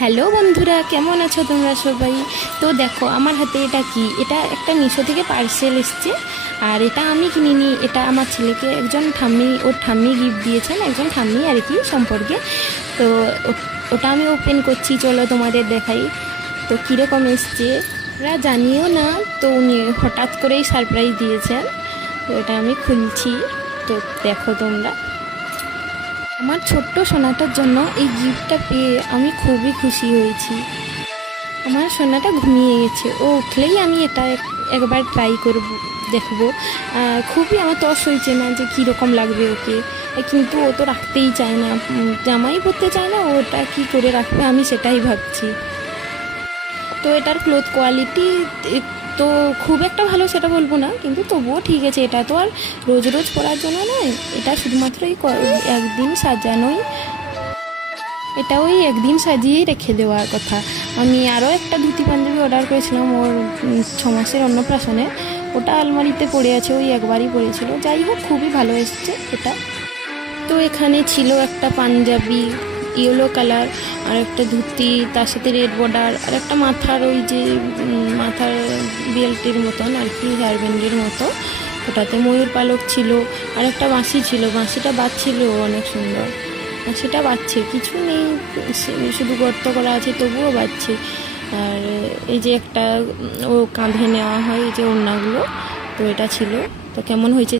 Hello বন্ধুরা, কেমন আছো তোমরা সবাই? তো দেখো আমার হাতে এটা কি, এটা একটা মিশো থেকে পার্সেল এসছে। আর এটা আমি কিনিনি, এটা আমার ছেলেকে একজন ঠাম্মি, ওর ঠাম্মি গিফট দিয়েছেন, একজন ঠাম্মি আর কি সম্পর্কে। তো ওটা আমি ওপেন করছি, চলো তোমাদের দেখাই। তো কীরকম এসছে ওরা জানিও না, তো উনি হঠাৎ করেই সারপ্রাইজ দিয়েছেন। তো এটা আমি খুলছি, তো দেখো তোমরা। আমার ছোট্ট সোনাটার জন্য এই গিফটটা পেয়ে আমি খুবই খুশি হয়েছি। আমার সোনাটা ঘুমিয়ে গেছে, ও উঠলেই আমি এটা একবার ট্রাই করব, দেখব। খুবই আমার তস হয়েছে না যে কীরকম লাগবে ওকে, কিন্তু ও তো রাখতেই চায় না, জামাই পরতে চায় না, ওটা কি করে রাখবে আমি সেটাই ভাবছি। তো এটার ক্লথ কোয়ালিটি তো খুব একটা ভালো সেটা বলবো না, কিন্তু তবুও ঠিক আছে। এটা তো আর রোজ রোজ পরার জন্য নয়, এটা শুধুমাত্র এই একদিন সাজানোই, এটা ওই একদিন সাজিয়েই রেখে দেওয়ার কথা। আমি আরও একটা ধুতি পাঞ্জাবি অর্ডার করেছিলাম ওর 6 মাসের অন্নপ্রাশনে, ওটা আলমারিতে পড়ে আছে, ওই একবারই পড়েছিল। যাই হোক, খুবই ভালো এসছে এটা। তো এখানে ছিল একটা পাঞ্জাবি ইয়েলো কালার, আর একটা ধুতি, তার সাথে রেড বর্ডার, আর একটা মাথার ওই যে মাথার বেল্টের মতন আর কি, হেয়ার ব্যান্ডের মতো, ওটাতে ময়ূর পালক ছিল। আর একটা বাঁশি ছিল, বাঁশিটা বাজছিল অনেক সুন্দর, সেটা বাজছে, কিছু নেই, শুধু গর্ত করা আছে তবুও বাজছে। আর এই যে একটা ও কাঁধে নেওয়া হয় এই যে ওড়নাগুলো, তো এটা ছিল। তো কেমন হয়েছে